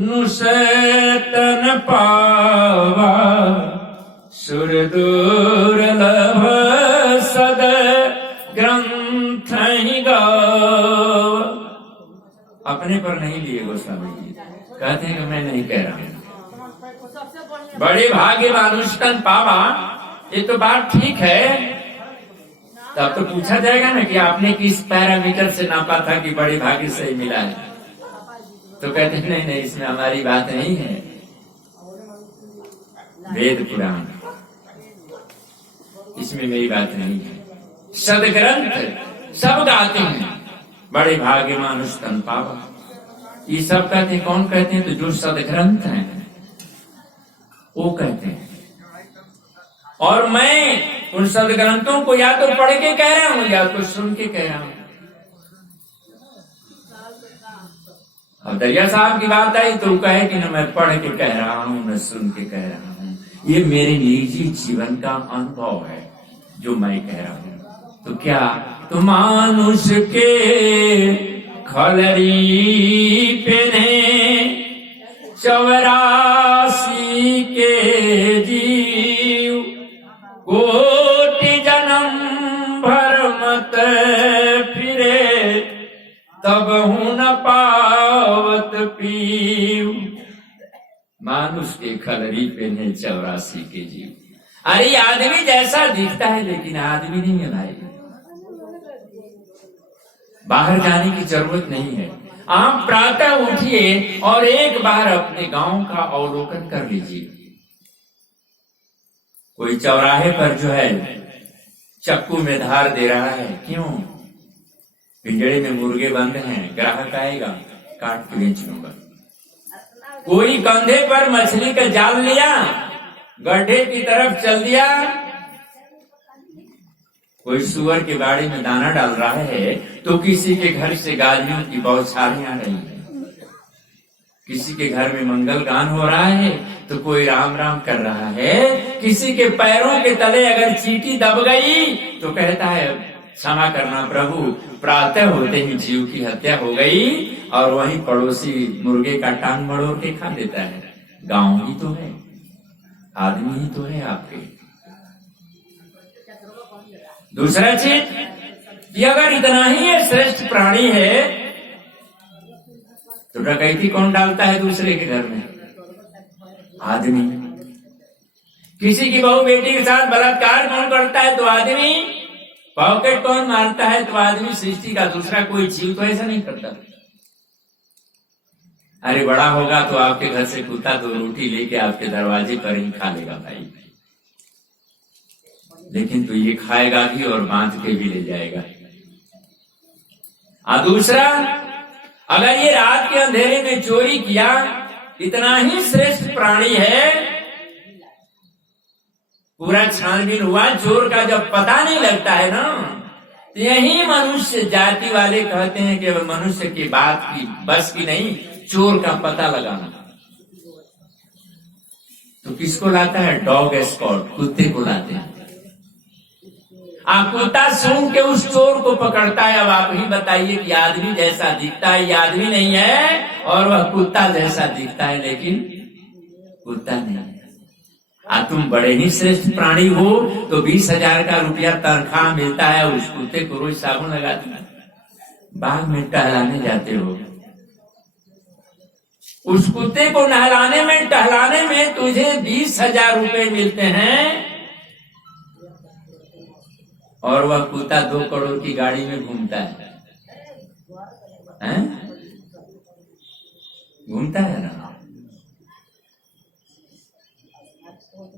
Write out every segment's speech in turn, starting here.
नुशेतन पावा सुर दुर्लभ सद ग्रंथ ही गाव। अपने पर नहीं लिए गोस्वामी जी, कहते हैं कि मैं नहीं कह रहा हूं। बड़े भाग्य मानुषतन पावा, ये तो बात ठीक है। तब तो पूछा जाएगा ना कि आपने किस पैरामीटर से नापा था कि बड़े भाग्य से ही मिला है। तो कहते हैं नहीं, इसमें हमारी बात नहीं है। वेद पुराण, इसमें मेरी बात नहीं है। सदग्रंथ सब गाते हैं, बड़े भाग्य मानुष तन पावा। ये सब कहते हैं। कौन कहते हैं? तो जो सदग्रंथ हैं वो कहते हैं। और मैं उन सदग्रंथों को या तो पढ़ के कह रहा हूं या तो सुन के कह रहा हूं। अब दरिया साहब की बात आई तो कहे कि न मैं पढ़ के कह रहा हूं न सुन के कह रहा हूं, ये मेरे निजी जीवन का अनुभव है जो मैं कह रहा हूं। तो क्या तो मानुष के खलरी पेने 84 के जीव, कोटि जन्म भर मत फिरे तब हूं न पावत पीव। मानुष के खलरी पे है 84 के जीव। अरे आदमी जैसा दिखता है लेकिन आदमी नहीं है भाई। बाहर जाने की जरूरत नहीं है। आप प्रातः उठिए और एक बार अपने गांव का अवलोकन कर लीजिए। कोई चौराहे पर जो है चक्कू में धार दे रहा है, क्यों? पिंजड़े में मुर्गे बंद हैं, ग्राहक आएगा काट के बेच लूंगा। कोई कंधे पर मछली का जाल लिया, गड्ढे की तरफ चल दिया। कोई सुअर के बाड़े में दाना डाल रहा है तो किसी के घर से गालियों की बौछारें आ रही है। किसी के घर में मंगल गान हो रहा है तो कोई राम राम कर रहा है। किसी के पैरों के तले अगर चींटी दब गई तो कहता है क्षमा करना प्रभु, प्रातः होते ही जीव की हत्या हो गई। और वहीं पड़ोसी मुर्गे का टांग मड़ोड़ के खा देता है। गांव ही तो है, आदमी ही तो है आपके। दूसरा चीज कि अगर इतना ही ये श्रेष्ठ प्राणी है तो डकैती कौन डालता है दूसरे के घर में? आदमी। किसी की बहू बेटी के साथ बलात्कार कौन करता है? तो आदमी। पॉकेट कौन मारता है? तो आदमी। सृष्टि का दूसरा कोई जीव तो ऐसा नहीं करता। अरे बड़ा होगा तो आपके घर से कुत्ता तो रोटी लेके आपके दरवाजे पर ही खा लेगा भाई, लेकिन तो ये खाएगा भी और बांध के भी ले जाएगा। दूसरा, अगर ये रात के अंधेरे में चोरी किया, इतना ही श्रेष्ठ प्राणी है। पूरा छानबीन हुआ, चोर का जब पता नहीं लगता है ना, तो यही मनुष्य जाति वाले कहते हैं कि मनुष्य की बात की बस की नहीं चोर का पता लगाना। तो किसको लाता है? डॉग एस्कॉर्ट, कुत्ते को लाते हैं। कुत्ता सूंघ के उस चोर को पकड़ता है। अब आप ही बताइए कि आदमी जैसा दिखता है, ये आदमी नहीं है, और वह कुत्ता जैसा दिखता है लेकिन कुत्ता नहीं है। तुम बड़े ही श्रेष्ठ प्राणी हो तो 20,000 का रुपया तनख्वाह मिलता है, उस कुत्ते को रोज साबुन लगाते हो, बाग में टहलाने जाते हो। उस कुत्ते को नहलाने में टहलाने में तुझे 20,000 रुपए मिलते हैं, और वह कुत्ता 2 करोड़ की गाड़ी में घूमता है। घूमता है ना।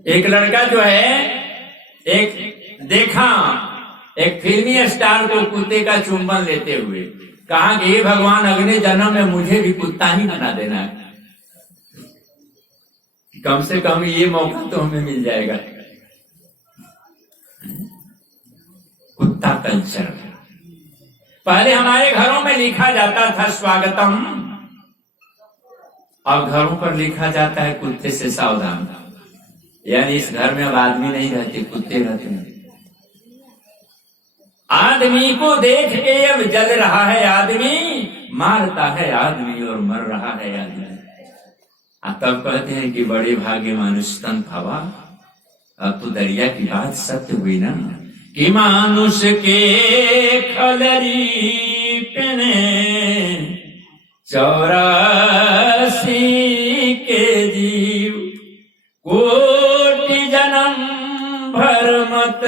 एक लड़का जो है, एक देखा एक फिल्मी स्टार को कुत्ते का चुंबन लेते हुए, कहा कि हे भगवान, अगले जन्म में मुझे भी कुत्ता ही बना देना, कम से कम ये मौका तो हमें मिल जाएगा। कुत्ता कल्चर पहले हमारे घरों में लिखा जाता था स्वागतम, अब घरों पर लिखा जाता है कुत्ते से सावधान। यानी इस घर में अब आदमी नहीं रहते, कुत्ते रहते हैं। आदमी को देख के अब जल रहा है आदमी, मारता है आदमी और और मर रहा है आदमी। तब कहते हैं कि बड़े भाग्य मानुष तन पावा। अब तो दरिया की बात सत्य हुई ना कि मानुष के खलरी पेने 84 के जीव, कोटि जन्म भर मत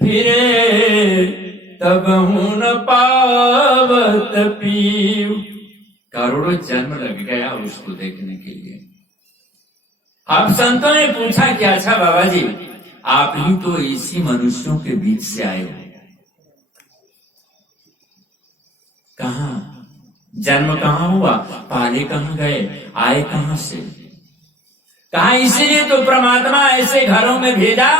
फिरे तब न पावत पीव। करोड़ों जन्म लग गया उसको देखने के लिए। अब संतों ने पूछा कि अच्छा बाबा जी, आप ही तो इसी मनुष्यों के बीच से आए हो, कहां जन्म कहां हुआ, पाले कहां गए, आए कहां से, कहा इसीलिए तो परमात्मा ऐसे घरों में भेजा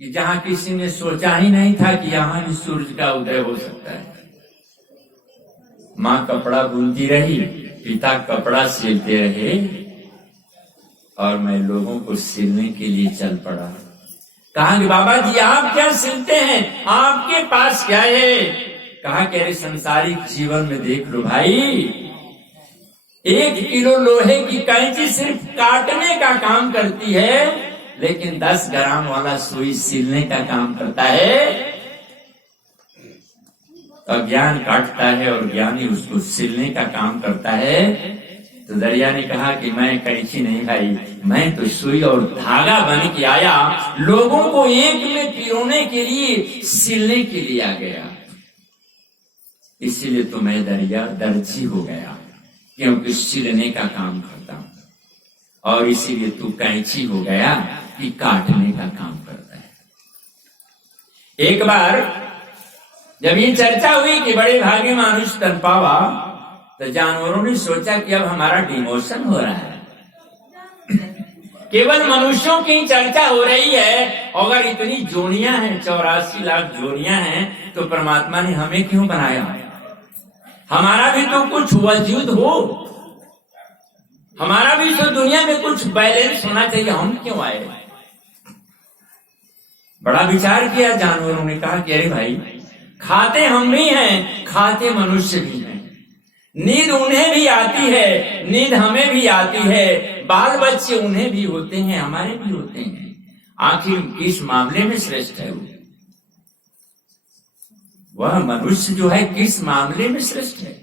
कि जहां किसी ने सोचा ही नहीं था कि यहां भी सूरज का उदय हो सकता है। माँ कपड़ा बुनती रही, पिता कपड़ा सिलते रहे और मैं लोगों को सिलने के लिए चल पड़ा। कहा कि बाबा जी आप क्या सिलते हैं, आपके पास क्या है? कहा कि अरे संसारिक जीवन में देख लो भाई, 1 किलो लोहे की कैंची सिर्फ काटने का काम करती है, लेकिन 10 ग्राम वाला सुई सिलने का काम करता है। अज्ञान काटता है और ज्ञानी उसको सिलने का काम करता है। तो दरिया ने कहा कि मैं कैंची नहीं भाई, मैं तो सुई और धागा बन के आया, लोगों को एक में पिरोने के लिए, सिलने के लिए आ गया। इसीलिए तो मैं दरिया दर्जी हो गया, क्योंकि सिलने का काम करता हूं। और इसीलिए तू कैंची हो गया कि काटने का काम करता है। एक बार जब ये चर्चा हुई कि बड़े भाग्य मानुष तन पावा, तो जानवरों ने सोचा कि अब हमारा डिमोशन हो रहा है। केवल मनुष्यों की चर्चा हो रही है, अगर इतनी जोनियां हैं, 84 लाख जोनियां हैं, तो परमात्मा ने हमें क्यों बनाया? हमारा भी तो कुछ वजूद हो, हमारा भी तो दुनिया में कुछ बैलेंस होना चाहिए, हम क्यों आए? बड़ा विचार किया जानवरों ने, कहा कि अरे भाई खाते हम भी हैं, खाते मनुष्य भी हैं, नींद उन्हें भी आती है, नींद हमें भी आती है, बाल बच्चे उन्हें भी होते हैं, हमारे भी होते हैं। आखिर किस मामले में श्रेष्ठ है वह मनुष्य जो है, किस मामले में श्रेष्ठ है?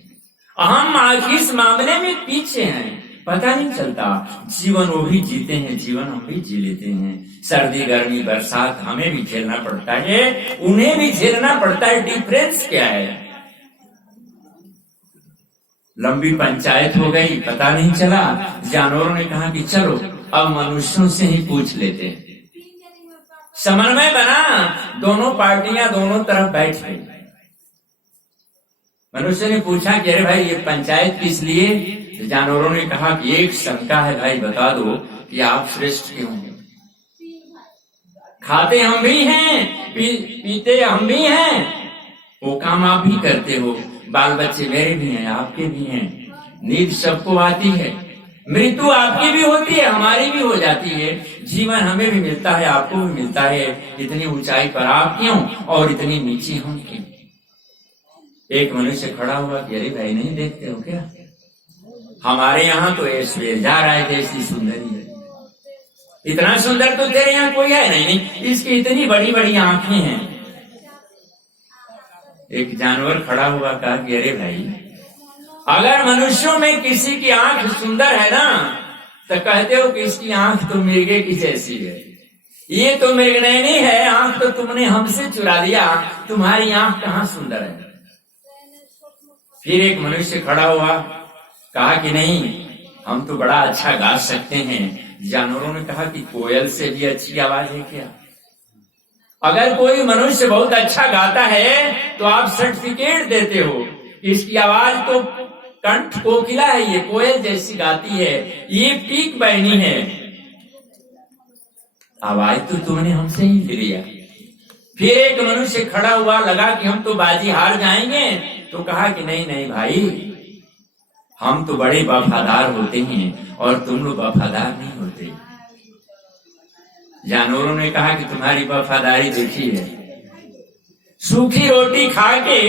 हम किस मामले में पीछे हैं पता नहीं चलता। जीवन वो भी जीते हैं, जीवन हम भी जी लेते हैं। सर्दी गर्मी बरसात हमें भी झेलना पड़ता है, उन्हें भी झेलना पड़ता है। डिफरेंस क्या है? लंबी पंचायत हो गई, पता नहीं चला। जानवरों ने कहा कि चलो अब मनुष्यों से ही पूछ लेते हैं। समन्वय बना, दोनों पार्टियां दोनों तरफ बैठ गई। मनुष्य ने पूछा कि अरे भाई ये पंचायत किस लिए? तो जानवरों ने कहा कि एक शंका है भाई, बता दो कि आप श्रेष्ठ क्यों हैं? खाते हम भी हैं, पीते हम भी हैं, वो काम आप भी करते हो, बाल बच्चे मेरे भी हैं, आपके भी हैं, नींद सबको आती है, मृत्यु आपकी भी होती है, हमारी भी हो जाती है, जीवन हमें भी मिलता है, आपको भी मिलता है। इतनी ऊंचाई पर आप क्यों और इतनी नीचे हम क्यों? एक मनुष्य खड़ा हुआ कि अरे भाई नहीं देखते हो क्या, हमारे यहाँ तो ऐश्वर्य जा रहा है, जैसी सुंदरी है, इतना सुंदर तो तेरे यहाँ कोई है नहीं, इसकी इतनी बड़ी बड़ी आंखें हैं। एक जानवर खड़ा हुआ कहा कि अरे भाई अगर मनुष्यों में किसी की आंख सुंदर है ना, तो कहते हो कि इसकी आंख तो मिर्गे की जैसी है, ये तो मृगनयनी है, आंख तो तुमने हमसे चुरा लिया, तुम्हारी आंख कहाँ सुंदर है? फिर एक मनुष्य खड़ा हुआ, कहा कि नहीं हम तो बड़ा अच्छा गा सकते हैं। जानवरों ने कहा कि कोयल से भी अच्छी आवाज है क्या? अगर कोई मनुष्य बहुत अच्छा गाता है तो आप सर्टिफिकेट देते हो, इसकी आवाज तो कंठ कोकिला है, ये कोयल जैसी गाती है, ये पीक बैनी है। आवाज तो तुमने हमसे ही ले लिया। फिर एक मनुष्य खड़ा हुआ, लगा कि हम तो बाजी हार जाएंगे, तो कहा कि नहीं नहीं भाई, हम तो बड़े वफादार होते हैं और तुम लोग वफादार नहीं होते। जानवरों ने कहा कि तुम्हारी वफादारी देखी है, सूखी रोटी खा के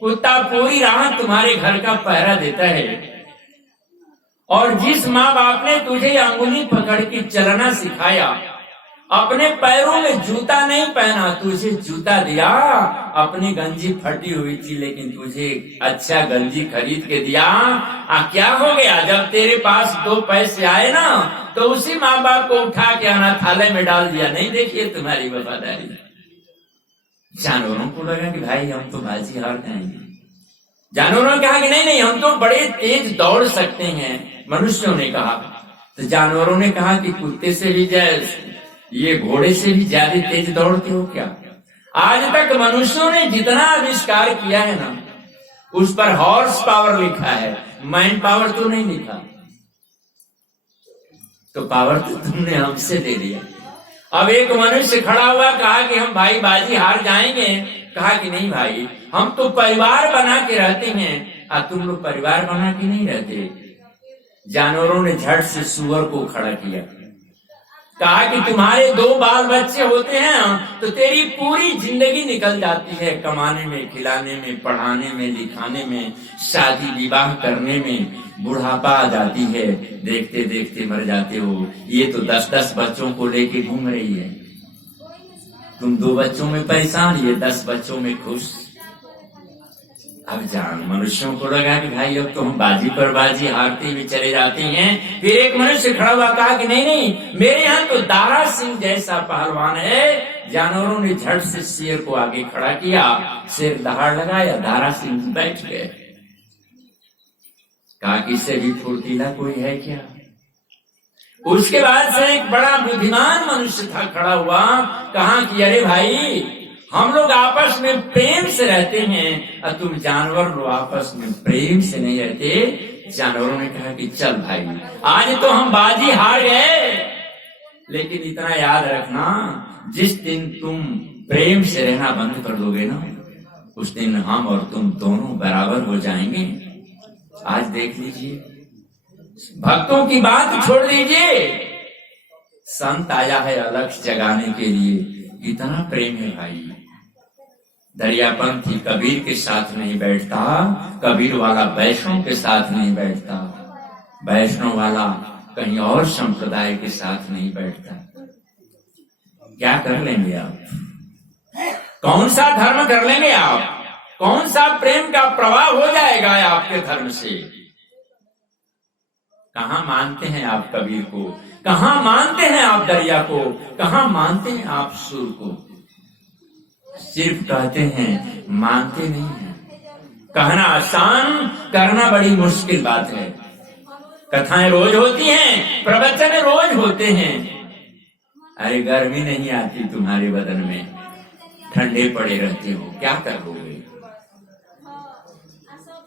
कुत्ता पूरी रात तुम्हारे घर का पहरा देता है, और जिस माँ बाप ने तुझे अंगुली पकड़ के चलना सिखाया, अपने पैरों में जूता नहीं पहना, तुझे जूता दिया, अपनी गंजी फटी हुई थी लेकिन तुझे अच्छा गंजी खरीद के दिया। क्या हो गया, जब तेरे पास 2 पैसे आए ना तो उसी माँ बाप को उठा के अनाथालय में डाल दिया। नहीं देखिए तुम्हारी वफादारी। जानवरों को लगा कि भाई हम तो बाजी हार जाएंगे। जानवरों ने कहा कि नहीं नहीं, हम तो बड़े तेज दौड़ सकते हैं। मनुष्यों ने कहा, तो जानवरों ने कहा कि कुत्ते से भी ये घोड़े से भी ज्यादा तेज दौड़ते हो क्या? आज तक मनुष्यों ने जितना आविष्कार किया है ना, उस पर हॉर्स पावर लिखा है, मैन पावर तो नहीं लिखा। तो पावर तो तुमने हमसे ले लिया। अब एक मनुष्य खड़ा हुआ, कहा कि हम भाई बाजी हार जाएंगे। कहा कि नहीं भाई, हम तो परिवार बना के रहते हैं, तुम लोग परिवार बना के नहीं रहते। जानवरों ने झट से सूअर को खड़ा किया, कहा कि तुम्हारे 2 बाल बच्चे होते हैं तो तेरी पूरी जिंदगी निकल जाती है कमाने में, खिलाने में, पढ़ाने में, लिखाने में, शादी विवाह करने में, बुढ़ापा आ जाती है, देखते देखते मर जाते हो। ये तो 10-10 बच्चों को लेके घूम रही है। तुम 2 बच्चों में परेशान, ये 10 बच्चों में खुश। अब जान मनुष्यों को लगा कि भाई अब तो हम बाजी पर बाजी हारते हुए चले जाते हैं। फिर एक मनुष्य खड़ा हुआ, कहा कि नहीं नहीं, मेरे यहाँ तो दारा सिंह जैसा पहलवान है। जानवरों ने झट से शेर को आगे खड़ा किया, शेर दहाड़ लगाया, दारा सिंह बैठ गए। कहा कि इससे भी फुर्तीला कोई है क्या? उसके बाद से एक बड़ा बुद्धिमान मनुष्य था खड़ा हुआ, कहा कि अरे भाई, हम लोग आपस में प्रेम से रहते हैं और तुम जानवर लोग आपस में प्रेम से नहीं रहते। जानवरों ने कहा कि चल भाई, आज तो हम बाजी हार गए, लेकिन इतना याद रखना, जिस दिन तुम प्रेम से रहना बंद कर दोगे ना, उस दिन हम और तुम दोनों बराबर हो जाएंगे। आज देख लीजिए, भक्तों की बात छोड़ दीजिए, संत आया है अलख जगाने के लिए, इतना प्रेम है भाई। दरियापंथी कबीर के साथ नहीं बैठता, कबीर वाला वैष्णव के साथ नहीं बैठता, वैष्णव वाला कहीं और संप्रदाय के साथ नहीं बैठता। क्या कर लेंगे आप? कौन सा धर्म कर लेंगे आप? कौन सा प्रेम का प्रवाह हो जाएगा आपके धर्म से? कहाँ मानते हैं आप कबीर को? कहाँ मानते हैं आप दरिया को? कहाँ मानते हैं आप सुर को? सिर्फ कहते हैं, मानते नहीं हैं। कहना आसान, करना बड़ी मुश्किल बात है। कथाएं रोज होती हैं, प्रवचन रोज होते हैं। अरे गर्मी नहीं आती तुम्हारे बदन में, ठंडे पड़े रहते हो, क्या करोगे?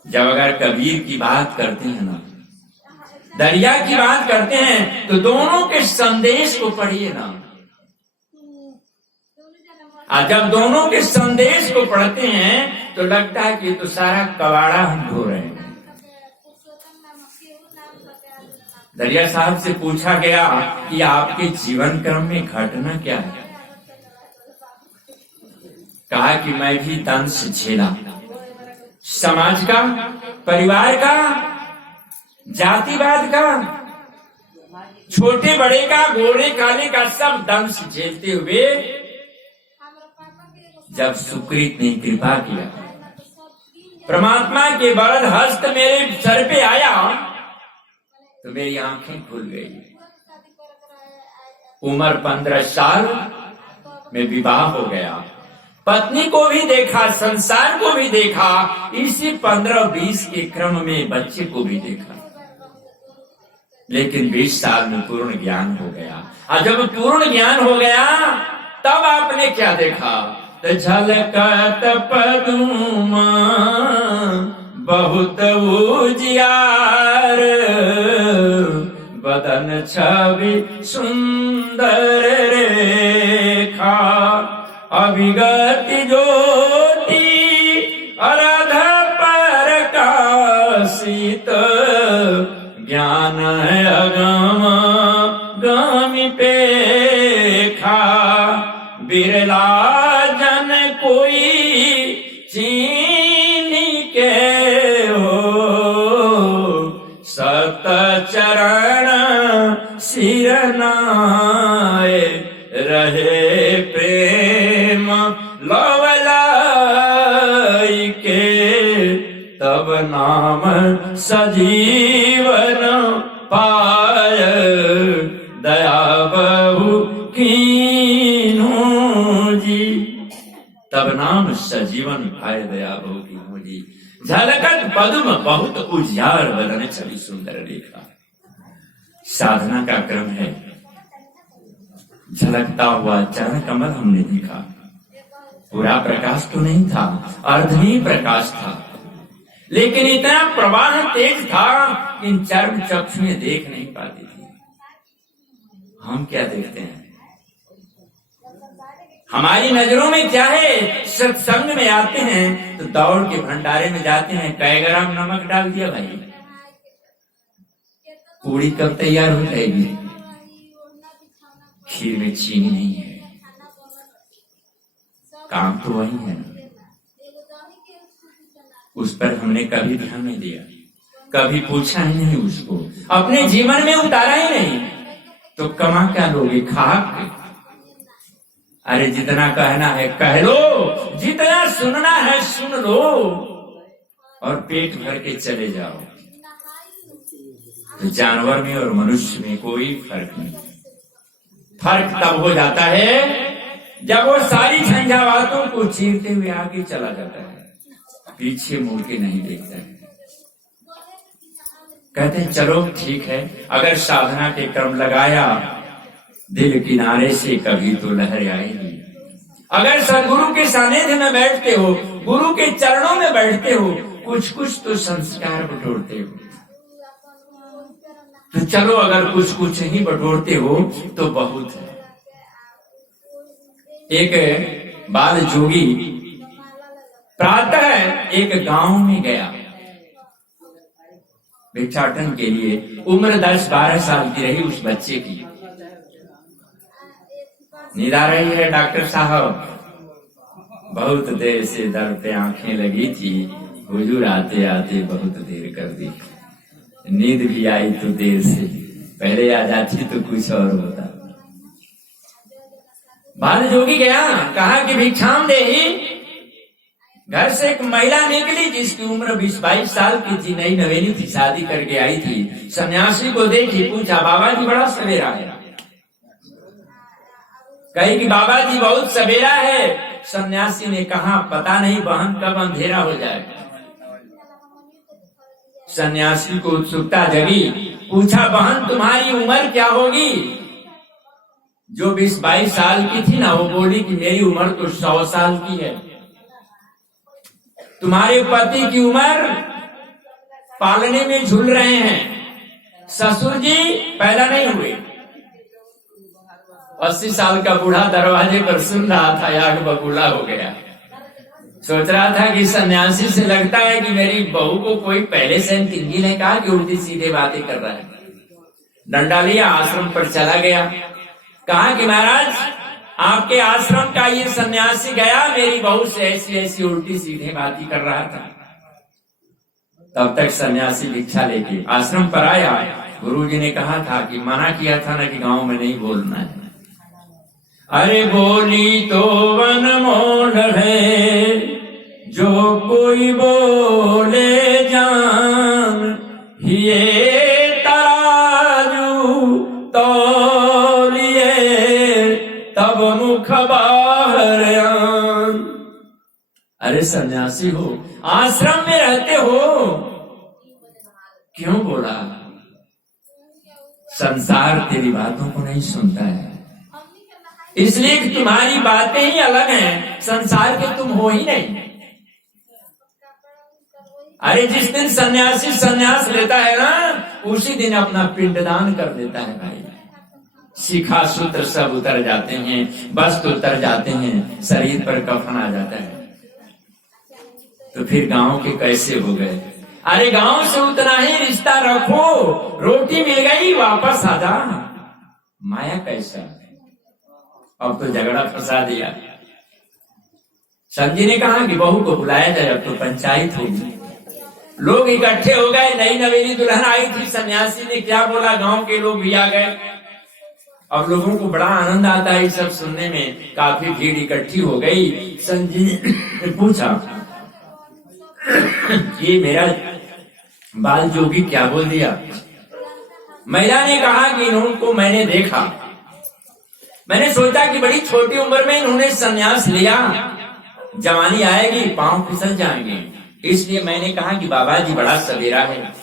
जब अगर कबीर की बात करते हैं ना, दरिया की बात करते हैं, तो दोनों के संदेश को पढ़िए ना। जब दोनों के संदेश को पढ़ते हैं तो लगता है कि तो सारा कबाड़ा हम ढो रहे हैं। दरिया साहब से पूछा गया कि आपके जीवन क्रम में घटना क्या है? कहा कि मैं भी दंश झेला, समाज का, परिवार का, जातिवाद का, छोटे बड़े का, गोरे काले का, सब दंश झेलते हुए जब सुकृत ने कृपा किया, परमात्मा के वरद हस्त मेरे सर पे आया, तो मेरी आंखें खुल गई। उम्र 15 साल में विवाह हो गया, पत्नी को भी देखा, संसार को भी देखा, इसी 15-20 के क्रम में बच्चे को भी देखा। लेकिन 20 साल में पूर्ण ज्ञान हो गया। और जब पूर्ण ज्ञान हो गया, तब आपने क्या देखा? झलकत पदुमा बहुत उजियार, बदन छवि सुंदर रेखा, अभिगति ज्योति अराध प्रकाशित, ज्ञान अगम गामी पेखा, बिरला जन कोई चीनी भक्त चरण सिर नाए, रहे प्रेम लवलाई के, तब नाम सजीवन पाय, दया बहु कीन्हू जी। तब नाम सजीवन पाय, दया बहु कीन्हू जी। झलकत पद्म बहुत उजियार, वदन छवि सुंदर रेखा। साधना का क्रम है, झलकता हुआ चरण कमल हमने देखा। पूरा प्रकाश तो नहीं था, अर्ध ही प्रकाश था, लेकिन इतना प्रवाह तेज था कि इन चर्म चक्षुएं देख नहीं पाती थी। हम क्या देखते हैं? हमारी नजरों में क्या है? सत्संग में आते हैं तो दौड़ के भंडारे में जाते हैं, कै ग्राम नमक डाल दिया भाई, पूरी कब तैयार हो जाएगी? खीर में चीनी नहीं है, काम तो वही है। उस पर हमने कभी ध्यान नहीं दिया, कभी पूछा ही नहीं उसको, अपने जीवन में उतारा ही नहीं, तो कमा क्या लोगे? खाक। अरे जितना कहना है कह लो, जितना सुनना है सुन लो, और पेट भर के चले जाओ। तो जानवर में और मनुष्य में कोई फर्क नहीं। फर्क तब हो जाता है जब वो सारी झंझावातों को चीरते हुए आगे चला जाता है, पीछे मुड़ के नहीं देखता है। कहते हैं चलो ठीक है, अगर साधना के क्रम लगाया, दिल किनारे से कभी तो लहर आएगी। अगर सदगुरु के सानिध्य में बैठते हो, गुरु के चरणों में बैठते हो, कुछ कुछ तो संस्कार बटोरते हो। तो चलो अगर कुछ कुछ ही बटोरते हो तो बहुत है। एक बाल जोगी प्रातः एक गांव में गया भिक्षाटन के लिए। उम्र 10-12 साल की रही उस बच्चे की। नींद आ रही है डॉक्टर साहब, बहुत देर से दर पे आंखें लगी थी, हुजूर आते आते बहुत देर कर दी। नींद भी आई तो देर से, पहले आ जाती तो कुछ और होता। बाल जोगी गया, कहा कि भिक्षाम देहि। घर से एक महिला निकली जिसकी उम्र 20-22 साल की थी, नई नवेली थी, शादी करके आई थी। सन्यासी को देखी, पूछा बाबा जी बड़ा सवेरा है। कही कि बाबा जी बहुत सवेरा है। सन्यासी ने कहा पता नहीं बहन कब अंधेरा हो जाए। सन्यासी को उत्सुकता जगी, पूछा बहन तुम्हारी उम्र क्या होगी? जो 20-22 साल की थी ना, वो बोली कि मेरी उम्र तो 100 साल की है। तुम्हारे पति की उम्र पालने में झूल रहे हैं, ससुर जी पैदा नहीं हुए। 80 साल का बूढ़ा दरवाजे पर सुन रहा था, आग बबूला हो गया। सोच रहा था कि सन्यासी से लगता है कि मेरी बहू को कोई पहले से तिंगी ने कहा कि उल्टी सीधे बातें कर रहा है। डंडा लिया, आश्रम पर चला गया। कहा कि महाराज आपके आश्रम का ये सन्यासी गया, मेरी बहू से ऐसी ऐसी उल्टी सीधे बातें कर रहा था। तब तक सन्यासी भिक्षा लेके आश्रम पर आया। गुरुजी ने कहा था कि मना किया था ना कि गांव में नहीं बोलना है। अरे बोली तो अनमोल है, जो कोई बोले जान, ये तराजू तौलिए तब मुख बाहर आन। अरे सन्यासी हो, आश्रम में रहते हो, क्यों बोला? संसार तेरी बातों को नहीं सुनता है, इसलिए कि तुम्हारी बातें ही अलग हैं, संसार के तुम हो ही नहीं। अरे जिस दिन सन्यासी सन्यास लेता है ना, उसी दिन अपना पिंडदान कर देता है भाई। शिखा सूत्र सब उतर जाते हैं, वस्त्र उतर जाते हैं, शरीर पर कफन आ जाता है। तो फिर गांव के कैसे हो गए? अरे गांव से उतना ही रिश्ता रखो, रोटी मिल गई वापस आ जा। माया कैसा, अब तो झगड़ा फंसा दिया। संत जी ने कहा कि बहू को बुलाया जाए, अब तो पंचायत होगी। लोग इकट्ठे हो गए, नई नवेली दुल्हन आई थी, सन्यासी ने क्या बोला, गांव के लोग भी आ गए। अब लोगों को बड़ा आनंद आता है सब सुनने में, काफी भीड़ इकट्ठी हो गई। संजीव ने पूछा, ये मेरा बाल जोगी क्या बोल दिया? महिला ने कहा कि इनको मैंने देखा, मैंने सोचा कि बड़ी छोटी उम्र में इन्होंने संन्यास लिया, जवानी आएगी पांव फिसल जाएंगे, इसलिए मैंने कहा कि बाबा जी बड़ा सवेरा है।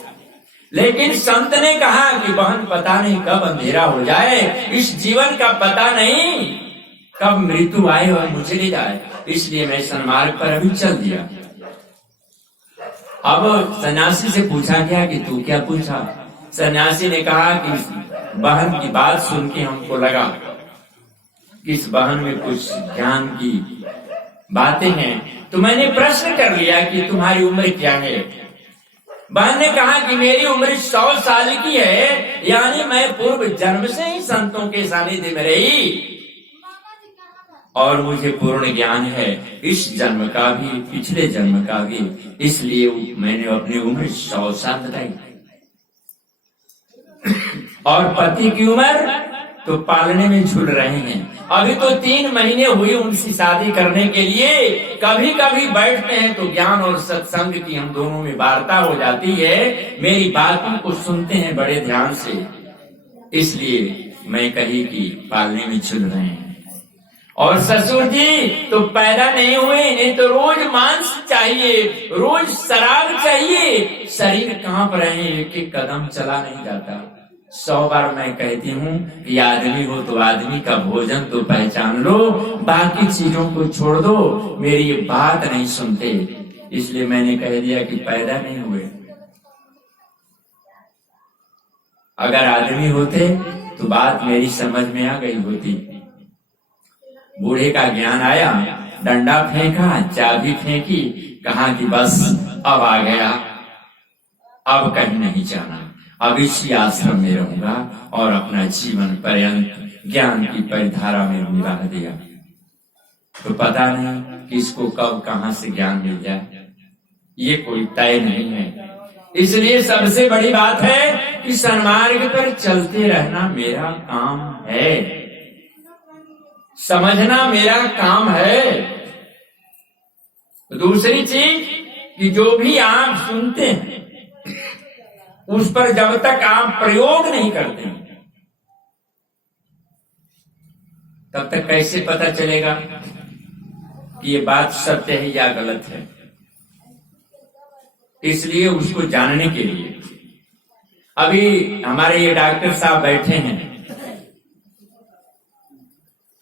लेकिन संत ने कहा कि बहन पता नहीं कब अंधेरा हो जाए, इस जीवन का पता नहीं कब मृत्यु आए और मुझे ले जाए, इसलिए मैं सन्मार्ग पर अभी चल दिया। अब सन्यासी से पूछा गया कि तू क्या पूछा? सन्यासी ने कहा कि बहन की बात सुन के हमको लगा कि इस बहन में कुछ ज्ञान की बातें हैं, तो मैंने प्रश्न कर लिया कि तुम्हारी उम्र क्या है? बहन ने कहा कि मेरी उम्र 100 साल की है, यानी मैं पूर्व जन्म से ही संतों के सानिध्य में रही और मुझे पूर्ण ज्ञान है, इस जन्म का भी पिछले जन्म का भी, इसलिए मैंने अपनी उम्र 100 साल बताई। और पति की उम्र तो पालने में झूल रहे हैं, अभी तो 3 महीने हुए उनकी शादी करने के लिए। कभी कभी बैठते हैं तो ज्ञान और सत्संग की हम दोनों में वार्ता हो जाती है, मेरी बातों को सुनते हैं बड़े ध्यान से, इसलिए मैं कही कि पालने में झूल रहे हैं। और ससुर जी तो पैदा नहीं हुए, इन्हें तो रोज मांस चाहिए, रोज शराब चाहिए, शरीर कांप रहे हैं, एक एक कदम चला नहीं जाता। 100 बार मैं कहती हूँ कि आदमी हो तो आदमी का भोजन तो पहचान लो, बाकी चीजों को छोड़ दो, मेरी बात नहीं सुनते, इसलिए मैंने कह दिया कि पैदा नहीं हुए। अगर आदमी होते तो बात मेरी समझ में आ गई होती। बूढ़े का ज्ञान आया, डंडा फेंका, चाबी फेंकी, कहा कि बस अब आ गया, अब कहीं नहीं जाना, अब इसी आश्रम में रहूंगा, और अपना जीवन पर्यंत ज्ञान की परिधारा में मिला दिया। तो पता नहीं किसको कब कहां से ज्ञान मिल जाए, ये कोई तय नहीं है। इसलिए सबसे बड़ी बात है कि सन्मार्ग पर चलते रहना मेरा काम है, समझना मेरा काम है। दूसरी चीज कि जो भी आप सुनते हैं उस पर जब तक आप प्रयोग नहीं करते तब तक कैसे पता चलेगा कि ये बात सत्य है या गलत है? इसलिए उसको जानने के लिए अभी हमारे ये डॉक्टर साहब बैठे हैं,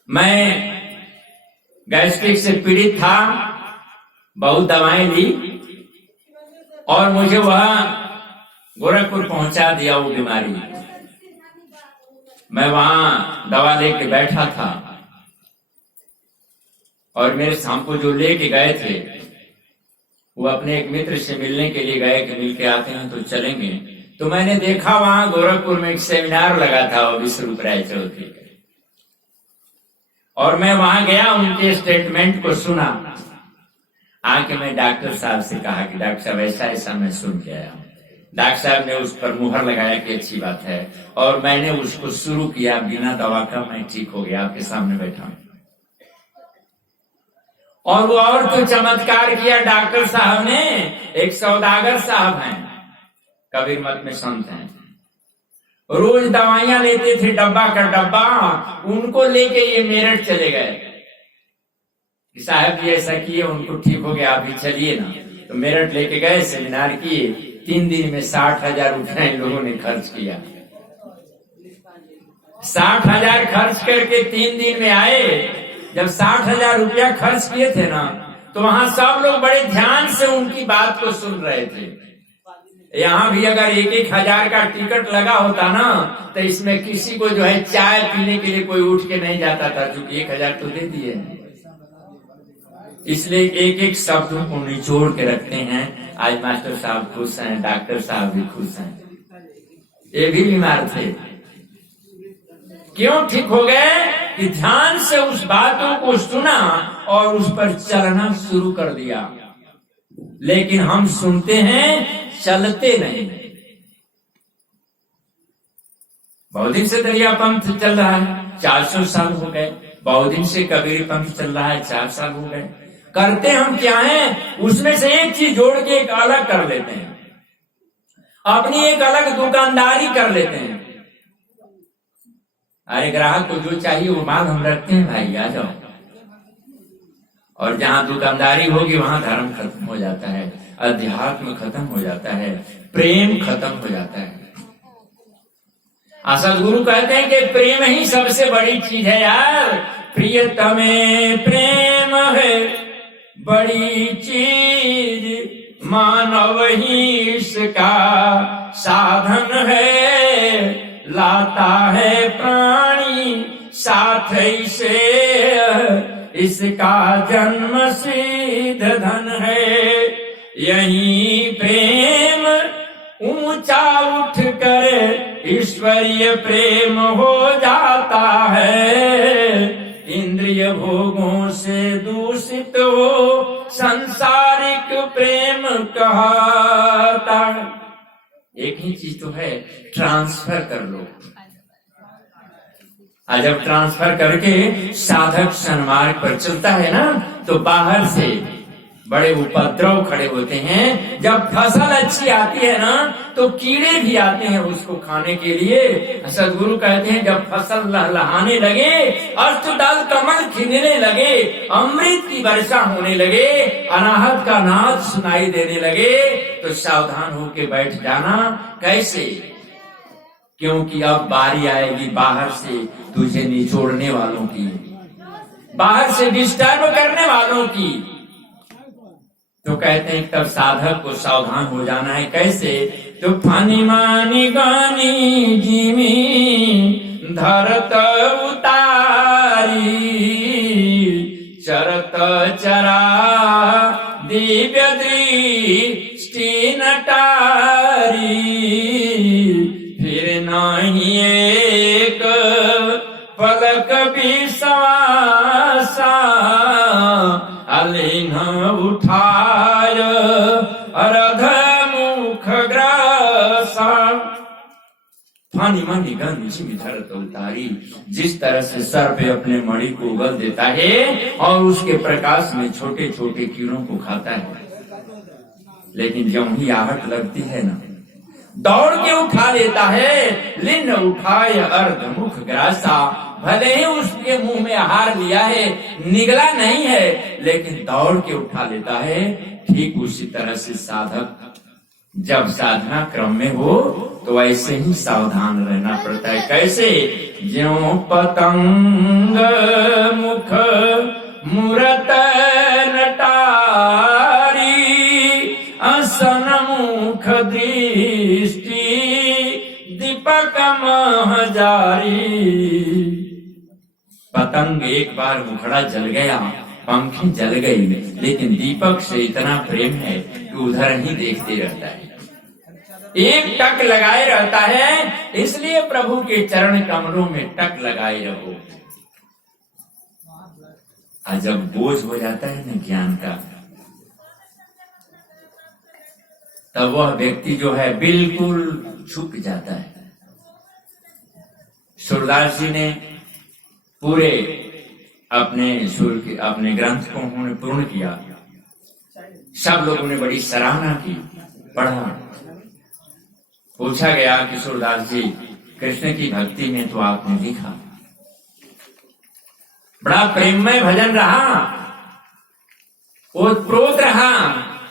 मैं गैस्ट्रिक से पीड़ित था, बहुत दवाएं ली और मुझे वहां गोरखपुर पहुंचा दिया वो बीमारी। मैं वहां दवा लेके बैठा था और मेरे हमको जो लेके गए थे वो अपने एक मित्र से मिलने के लिए गए कि मिलके आते हैं तो चलेंगे। तो मैंने देखा वहां गोरखपुर में एक सेमिनार लगा था वो विश्व राय चौधरी, और मैं वहां गया, उनके स्टेटमेंट को सुना। आके मैं डॉक्टर साहब से कहा कि डॉक्टर साहब ऐसा ऐसा मैं सुन के आया हूं। डॉक्टर साहब ने उस पर मुहर लगाया कि अच्छी बात है, और मैंने उसको शुरू किया, बिना दवा का मैं ठीक हो गया, आपके सामने बैठा हूं। और वो और तो चमत्कार किया डॉक्टर साहब ने, एक सौदागर साहब हैं, कबीर मत में संत हैं, रोज दवाइयां लेते थे डब्बा का डब्बा, उनको लेके ये मेरठ चले गए। साहब जी ऐसा किए, उनको ठीक हो गया, अभी चलिए ना। तो मेरठ लेके गए, सेमिनार किए, 3 दिन में 60,000 रुपए इन लोगों ने खर्च किया। 60,000 खर्च करके 3 दिन में आए। जब 60,000 रुपया खर्च किए थे ना, तो वहां सब लोग बड़े ध्यान से उनकी बात को सुन रहे थे। यहाँ भी अगर 1-1 हजार का टिकट लगा होता ना, तो इसमें किसी को जो है चाय पीने के लिए कोई उठ के नहीं जाता था, क्योंकि 1 हजार तो दे दिए। इसलिए एक एक शब्द को निचोड़ के रखते हैं। आज मास्टर साहब खुश हैं, डॉक्टर साहब भी खुश हैं। ये भी बीमार थे, क्यों ठीक हो गए? कि ध्यान से उस बातों को सुना और उस पर चलना शुरू कर दिया। लेकिन हम सुनते हैं, चलते नहीं। बहुत दिन से दरिया पंथ चल रहा है, 400 साल हो गए। बहुत दिन से कबीर पंथ चल रहा है, 4 साल हो गए। करते हम क्या हैं? उसमें से एक चीज जोड़ के एक अलग कर लेते हैं, अपनी एक अलग दुकानदारी कर लेते हैं। अरे ग्राहक को जो चाहिए वो माल हम रखते हैं, भाई आ जाओ। और जहां दुकानदारी होगी वहां धर्म खत्म हो जाता है, अध्यात्म खत्म हो जाता है, प्रेम खत्म हो जाता है। सदगुरु कहते हैं कि प्रेम ही सबसे बड़ी चीज है यार। प्रियतमे प्रेम है बड़ी चीज, मानव ही इसका साधन है। लाता है प्राणी साथ से, इसका जन्म सिद्ध धन है। यही प्रेम ऊंचा उठ कर ईश्वरीय प्रेम हो जाता है। इंद्रिय भोगों से दूषित हो सांसारिक प्रेम कहता है। एक ही चीज तो है, ट्रांसफर कर लो। जब ट्रांसफर करके साधक सन्मार्ग पर चलता है ना, तो बाहर से बड़े उपद्रव खड़े होते हैं। जब फसल अच्छी आती है ना, तो कीड़े भी आते हैं उसको खाने के लिए। सदगुरु कहते हैं जब फसल लहलहाने लगे, अष्टदल कमल खिलने लगे, अमृत की वर्षा होने लगे, अनाहत का नाद सुनाई देने लगे, तो सावधान होके बैठ जाना। कैसे? क्योंकि अब बारी आएगी बाहर से तुझे निचोड़ने वालों की, बाहर से डिस्टर्ब करने वालों की। तो कहते हैं तब साधक को सावधान हो जाना है। कैसे? तो फानी मानी गानी जीमी धरत उतारी, चरत चरा दिव्य दृष्टि नटारी। फिर नहीं एक पलक विश्वासा, अलीन उठाय अरध मुख ग्रासा। फानी मानी गानी जिमी धरत उतारी, जिस तरह से सर्प अपने मणि को उगल देता है और उसके प्रकाश में छोटे छोटे कीड़ों को खाता है, लेकिन जब ही आहट लगती है ना, दौड़ के उठा लेता है। लिन उठाए अर्ध मुख ग्रासा, भले ही उसके मुंह में आहार लिया है, निगला नहीं है, लेकिन दौड़ के उठा लेता है। ठीक उसी तरह से साधक जब साधना क्रम में हो तो ऐसे ही सावधान रहना पड़ता है। कैसे? ज्यों पतंग मुख मूरत नटारी, असन मुख दृष्टि दीपक महजारी। पतंग एक बार मुखड़ा जल गया, पंखी जल गई, लेकिन दीपक से इतना प्रेम है कि उधर ही देखते रहता है, एक टक लगाए रहता है। इसलिए प्रभु के चरण कमलों में टक लगाए रहो। जब बोझ हो जाता है ना ज्ञान का, तब वह व्यक्ति जो है बिल्कुल झुक जाता है। सूरदास जी ने पूरे अपने ग्रंथ को उन्होंने पूर्ण किया। सब लोगों ने बड़ी सराहना की, पढ़ा। पूछा गया कि सूरदास जी, कृष्ण की भक्ति में तो आपने लिखा, बड़ा प्रेममय भजन रहा, ओतप्रोत रहा,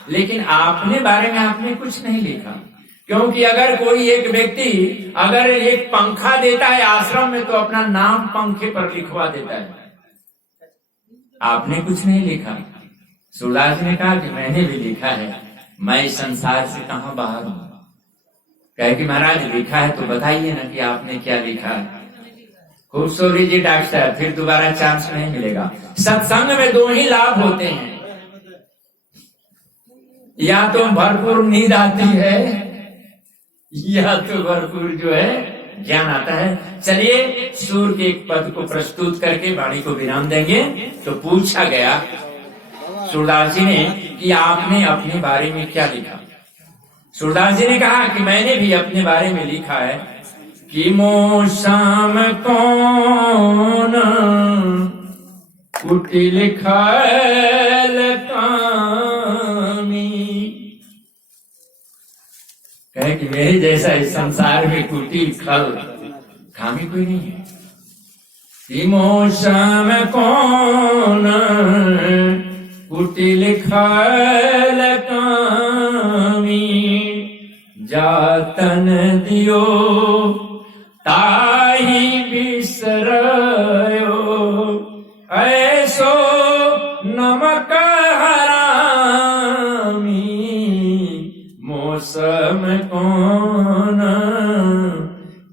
लेकिन आपने बारे में आपने कुछ नहीं लिखा। क्योंकि अगर कोई एक व्यक्ति अगर एक पंखा देता है आश्रम में, तो अपना नाम पंखे पर लिखवा देता है, आपने कुछ नहीं लिखा। सूरदास ने कहा कि मैंने भी लिखा है, मैं संसार से कहां बाहर हूं। कहे कि महाराज लिखा है तो बताइए ना कि आपने क्या लिखा है। खूब सो लीजिए डॉक्टर साहब, फिर दोबारा चांस नहीं मिलेगा। सत्संग में दो ही लाभ होते हैं, या तो भरपूर नींद आती है, या तो भरपूर जो है ज्ञान आता है। चलिए सूर्य के एक पद को प्रस्तुत करके वाणी को विराम देंगे। तो पूछा गया सूरदास जी ने कि आपने अपने बारे में क्या लिखा। सूरदास जी ने कहा कि मैंने भी अपने बारे में लिखा है कि मौसम कौन कुटिल खल कामी। कहे कि मेरे जैसा इस संसार में कुटिल खल कामी कोई नहीं है। कि मौसम कौन कुटिल खल कामी। जातन दियो ताहि बिसरयो ऐसो नमक हरामी। मौसम कौन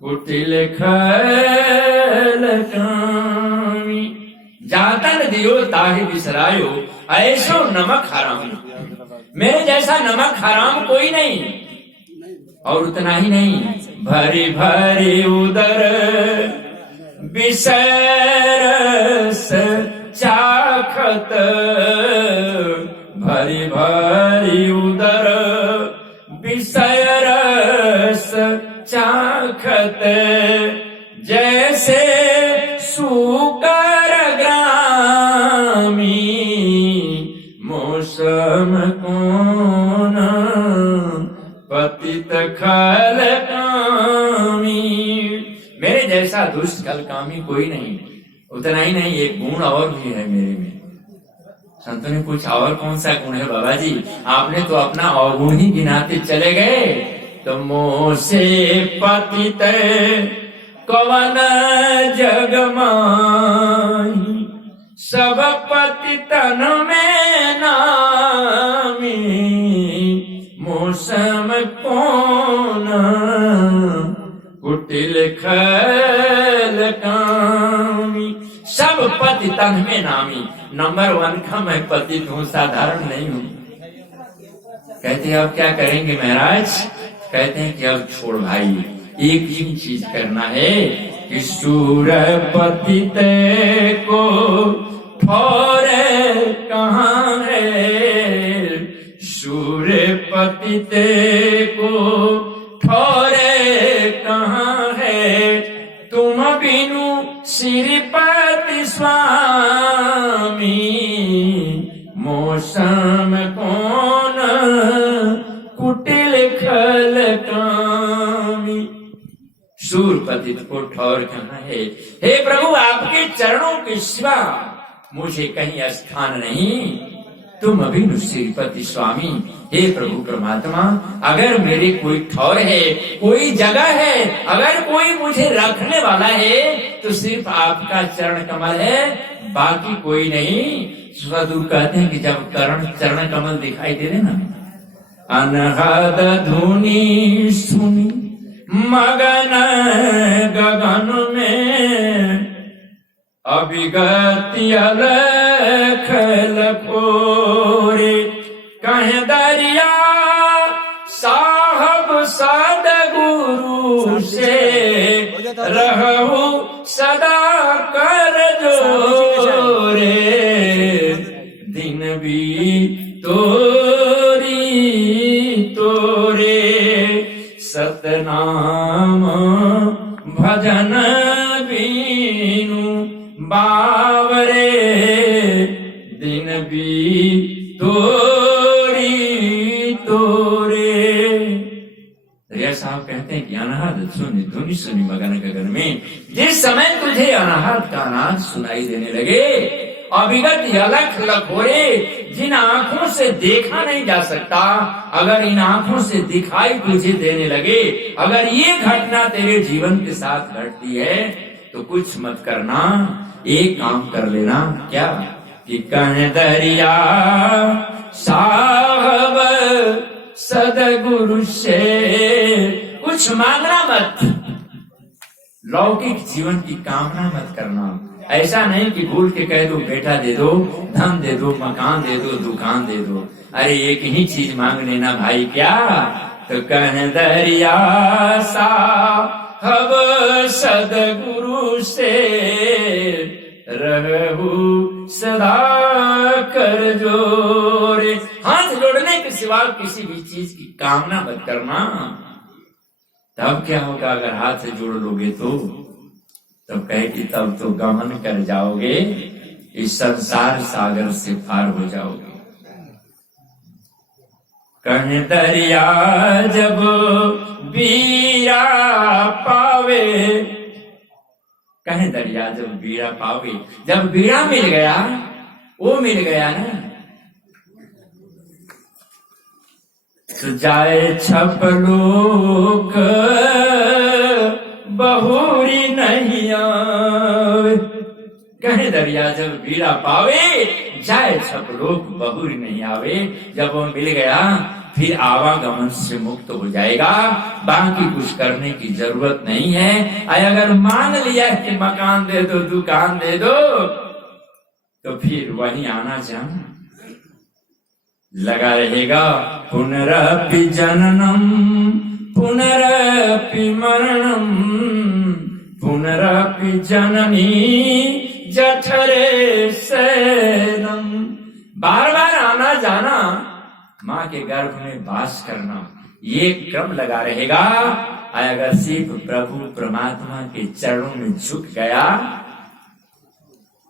कुटिल खल कामी। जातन दियो ताहि बिसरायो ऐसो नमक हरामी। मेरे जैसा नमक हराम कोई नहीं। और उतना ही नहीं, भरी भरी उदर बिसरस चाखत। भरी भरी उदर बिसरस चाखत। जैसे सूकर ग्रामी। मौसम कौन पतित खल कामी। मेरे जैसा दुष्ट खल कामी कोई नहीं। उतना ही नहीं, एक गुण और भी है मेरे में। संतों ने पूछा और कौन सा गुण है बाबा जी? आपने तो अपना अवगुण ही गिनाते चले गए। तो मोह से पतित कवन जग माही। सब पतितन में नामी। मौसम कौन कुटिल खल कामी। सब पतितन में नामी। नंबर 1 का मैं पतित हूँ, साधारण नहीं हूँ। कहते हैं अब क्या करेंगे महाराज? कहते हैं कि अब छोड़ भाई, एक ही चीज करना है कि सूर पतित को ठौर कहाँ है। सूर्य पतित को ठौर कहाँ है। तुम बिनु श्रीपति स्वामी। मौसम कौन कुटिल खल कामी। सूर पतित को ठौर कहाँ है। हे प्रभु, आपके चरणों के सिवा मुझे कहीं स्थान नहीं। तुम अभिनु श्रीपति स्वामी। हे प्रभु परमात्मा, अगर मेरे कोई ठौर है, कोई जगह है, अगर कोई मुझे रखने वाला है तो सिर्फ आपका चरण कमल है, बाकी कोई नहीं। स्वदूर कहते हैं कि जब चरण कमल दिखाई दे देना, अनहद धुनी सुनी मगन गगन में। अभिगति अलख लखोरे कहे दरिया साहब सदगुरु से। रहु सदा कर जोरे। दिन भी तोरी तोरे सतनाम भजन बीनु बावरे। दिन भी तोरी तोरे। दरिया साहब कहते हैं कि अनाहत सुनी धुनी सुनी मगन गगन में। जिस समय तुझे अनाहत का अनाज सुनाई देने लगे, अभिगत अलख लखोरे, जिन आंखों से देखा नहीं जा सकता, अगर इन आंखों से दिखाई तुझे देने लगे, अगर ये घटना तेरे जीवन के साथ घटती है तो कुछ मत करना, एक काम कर लेना। क्या? कि कहे दरिया साहब सदगुरु से। कुछ मांगना मत, लौकिक जीवन की कामना मत करना। ऐसा नहीं कि भूल के कह दो बेटा दे दो, धन दे दो, मकान दे दो, दुकान दे दो। अरे एक ही चीज मांग लेना भाई। क्या? तो कह दरिया साहब सदगुरु से। रहु सदा कर जो सिवा किसी भी चीज की कामना मत करना। तब क्या होगा अगर हाथ जोड़ लोगे तो? तब कहे कि तब तो गमन कर जाओगे, इस संसार सागर से पार हो जाओगे। कहे दरिया जब बीरा पावे, कहे दरिया जब बीरा पावे, जब बीरा मिल गया, वो मिल गया ना, तो जाए छपलोक बहुरी नहीं आवे। कहे दरिया जब बीड़ा पावे, जाए छपलोक बहुरी नहीं आवे। जब वो मिल गया फिर आवागमन से मुक्त हो जाएगा, बाकी कुछ करने की जरूरत नहीं है। अगर मान लिया कि मकान दे दो, दुकान दे दो, तो फिर वही आना जाना लगा रहेगा। पुनरपि जननम पुनरपि मरणम, पुनरपि जननी जठरे शयनम। बार बार आना जाना, माँ के गर्भ में वास करना, ये क्रम लगा रहेगा। अगर सिर्फ प्रभु परमात्मा के चरणों में झुक गया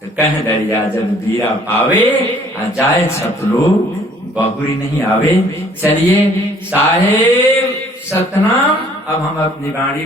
तो कह दरिया जब बीरा पावे, जाए छपलोक बहुरी नहीं आवे। चलिए साहेब सतनाम, अब हम अपनी वाणी